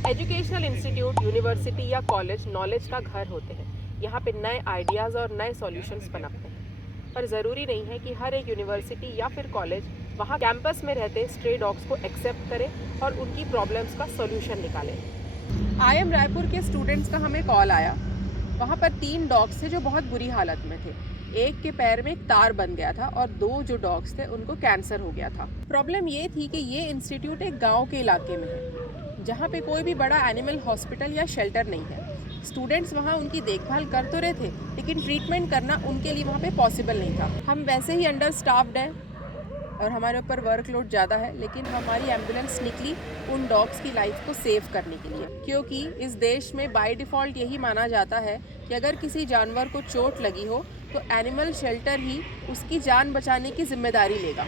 Educational institute, university या college knowledge का घर होते हैं। यहाँ पे नए आइडियाज़ और नए सॉल्यूशंस पनपते हैं। पर ज़रूरी नहीं है कि हर एक यूनिवर्सिटी या फिर कॉलेज वहाँ कैंपस में रहते स्ट्रे डॉग्स को एक्सेप्ट करे और उनकी प्रॉब्लम्स का सॉल्यूशन निकाले। IIM रायपुर के स्टूडेंट्स का हमें कॉल आया। वहाँ पर 3 डॉग्स थे जो बहुत बुरी हालत में थे। एक के पैर में एक तार बन गया था और 2 जो डॉग्स थे उनको कैंसर हो गया था। प्रॉब्लम ये थी कि ये इंस्टीट्यूट एक गांव के इलाके में है, जहाँ पे कोई भी बड़ा एनिमल हॉस्पिटल या शेल्टर नहीं है। स्टूडेंट्स वहाँ उनकी देखभाल कर तो रहे थे, लेकिन ट्रीटमेंट करना उनके लिए वहाँ पे पॉसिबल नहीं था। हम वैसे ही अंडर स्टाफ्ड हैं और हमारे ऊपर वर्कलोड ज़्यादा है, लेकिन हमारी एम्बुलेंस निकली उन डॉग्स की लाइफ को सेव करने के लिए, क्योंकि इस देश में बाय डिफ़ॉल्ट यही माना जाता है कि अगर किसी जानवर को चोट लगी हो तो एनिमल शेल्टर ही उसकी जान बचाने की जिम्मेदारी लेगा।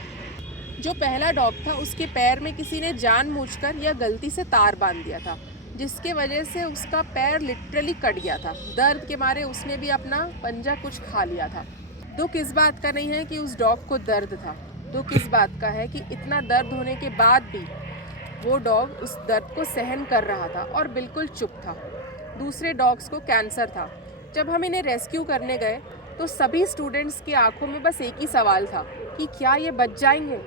जो पहला डॉग था उसके पैर में किसी ने जानबूझकर या गलती से तार बांध दिया था, जिसके वजह से उसका पैर लिटरली कट गया था। दर्द के मारे उसने भी अपना पंजा कुछ खा लिया था। दुख इस बात का नहीं है कि उस डॉग को दर्द था, दुख इस बात का है कि इतना दर्द होने के बाद भी वो डॉग उस दर्द को सहन कर रहा था और बिल्कुल चुप था। दूसरे डॉग्स को कैंसर था। जब हम इन्हें रेस्क्यू करने गए तो सभी स्टूडेंट्स की आंखों में बस एक ही सवाल था कि क्या ये बच जाएंगे।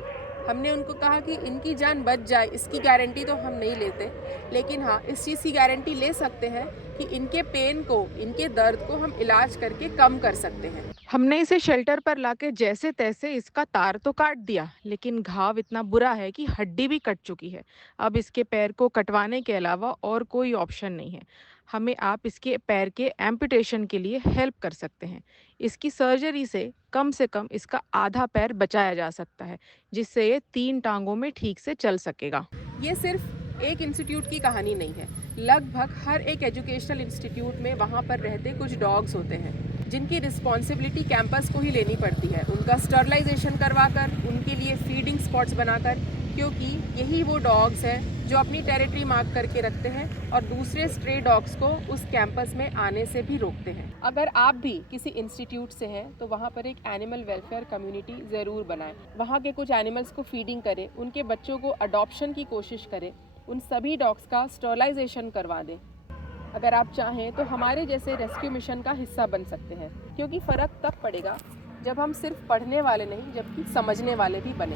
हमने उनको कहा कि इनकी जान बच जाए इसकी गारंटी तो हम नहीं लेते, लेकिन हाँ इस चीज़ की गारंटी ले सकते हैं कि इनके पेन को, इनके दर्द को हम इलाज करके कम कर सकते हैं। हमने इसे शेल्टर पर लाके जैसे तैसे इसका तार तो काट दिया, लेकिन घाव इतना बुरा है कि हड्डी भी कट चुकी है। अब इसके पैर को कटवाने के अलावा और कोई ऑप्शन नहीं है। हमें आप इसके पैर के एम्पुटेशन के लिए हेल्प कर सकते हैं। इसकी सर्जरी से कम इसका आधा पैर बचाया जा सकता है, जिससे ये 3 टांगों में ठीक से चल सकेगा। ये सिर्फ एक इंस्टीट्यूट की कहानी नहीं है। लगभग हर एक एजुकेशनल इंस्टीट्यूट में वहाँ पर रहते कुछ डॉग्स होते हैं जिनकी रिस्पॉन्सिबिलिटी कैंपस को ही लेनी पड़ती है, उनका स्टरलाइजेशन करवाकर, उनके लिए फीडिंग स्पॉट्स बनाकर, क्योंकि यही वो डॉग्स हैं जो अपनी टेरिटरी मार्क करके रखते हैं और दूसरे स्ट्रे डॉग्स को उस कैंपस में आने से भी रोकते हैं। अगर आप भी किसी इंस्टीट्यूट से हैं तो वहाँ पर एक एनिमल वेलफेयर कम्युनिटी ज़रूर बनाएं। वहाँ के कुछ एनिमल्स को फीडिंग करें, उनके बच्चों को अडॉप्शन की कोशिश करें, उन सभी डॉग्स का स्टरलाइजेशन करवा दें। अगर आप चाहें तो हमारे जैसे रेस्क्यू मिशन का हिस्सा बन सकते हैं, क्योंकि फ़र्क तब पड़ेगा जब हम सिर्फ पढ़ने वाले नहीं जबकि समझने वाले भी बने।